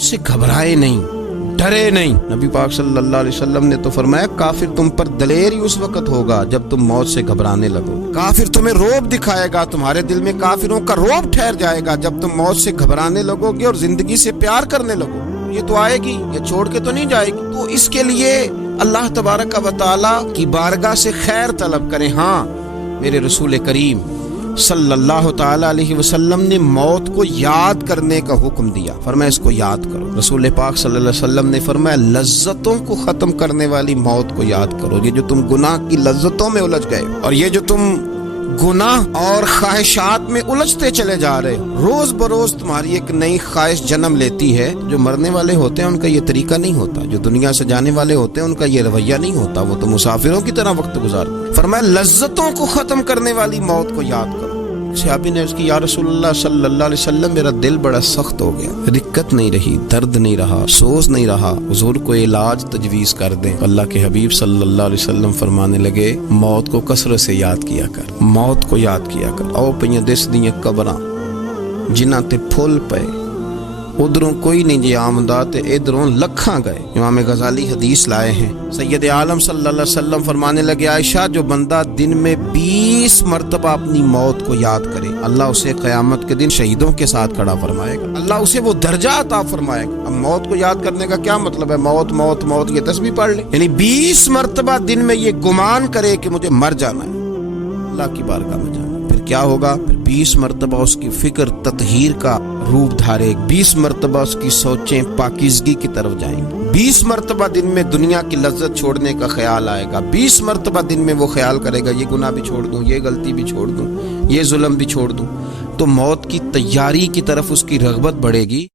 मौत से घबराए नहीं, डरे नहीं। नबी पाक सल्लल्लाहु अलैहि वसल्लम ने तो फरमाया काफिर तुम पर दलेर ही उस वक्त होगा जब तुम मौत से घबराने लगो। काफिर तुम्हें रोब दिखाएगा, तुम्हारे दिल में काफिरों का रोब ठहर जाएगा जब तुम मौत से घबराने लगोगे और जिंदगी से प्यार करने लगो। ये तो आएगी, ये छोड़ के तो नहीं जाएगी। तो इसके लिए अल्लाह तबारक व तआला की बारगाह से खैर तलब करें। हाँ, मेरे रसूल करीम सल्लल्लाहु ताला अलैहि वसल्लम ने मौत को याद करने का हुक्म दिया, फरमाया इसको याद करो। रसूल पाक सल्लल्लाहु अलैहि वसल्लम ने फरमाया लज्जतों को खत्म करने वाली मौत को याद करो। ये जो तुम गुनाह की लज्जतों में उलझ गए और ये जो तुम गुनाह और ख्वाहिशात में उलझते चले जा रहे हो, रोज बरोज तुम्हारी एक नई ख्वाहिश जन्म लेती है। जो मरने वाले होते हैं उनका ये तरीका नहीं होता, जो दुनिया से जाने वाले होते हैं उनका ये रवैया नहीं होता, वो तो मुसाफिरों की तरह वक्त गुजारते। फरमाया लज्जतों को खत्म करने वाली मौत को याद करो। सहाबी ने उसकी या रसूलुल्लाह सल्लल्लाहु अलैहि वसल्लम मेरा दिल बड़ा सख्त हो गया, दिक्कत नहीं रही, दर्द नहीं रहा, अफसोस नहीं रहा, हुजूर को इलाज तजवीज कर दें। अल्लाह के हबीब सल्लल्लाहु अलैहि वसल्लम फरमाने लगे मौत को कसरत से याद किया कर, मौत को याद किया कर। आओ पईयां दिस दियां कबरां जिन्हां ते फुल पे, उधरों कोई नहीं जी आमदा ते इधरों लखां गए। इमाम गजाली हदीस लाए हैं, सैयद आलम सल्लल्लाहु अलैहि वसल्लम फरमाने लगे आयशा जो बंदा दिन में 20 मरतबा अपनी मौत को याद करे अल्लाह उसे क़यामत के दिन शहीदों के साथ खड़ा फरमाएगा, अल्लाह उसे वो दर्जा अता फरमाएगा। अब मौत को याद करने का क्या मतलब है? मौत मौत मौत ये तस्बीह पढ़ ले, यानी 20 मरतबा दिन में ये गुमान करे कि मुझे मर जाना है, अल्लाह की बारगाह में जाना। फिर क्या होगा? फिर 20 मरतबा उसकी फिक्र ततहीर का रूप धारे, 20 मरतबा उसकी सोचें पाकीज़गी की तरफ जाएंगी, 20 मरतबा दिन में दुनिया की लज्जत छोड़ने का ख्याल आएगा, 20 मरतबा दिन में वो ख्याल करेगा ये गुनाह भी छोड़ दूं, ये गलती भी छोड़ दूं, ये जुल्म भी छोड़ दूं। तो मौत की तैयारी की तरफ उसकी रग़बत बढ़ेगी।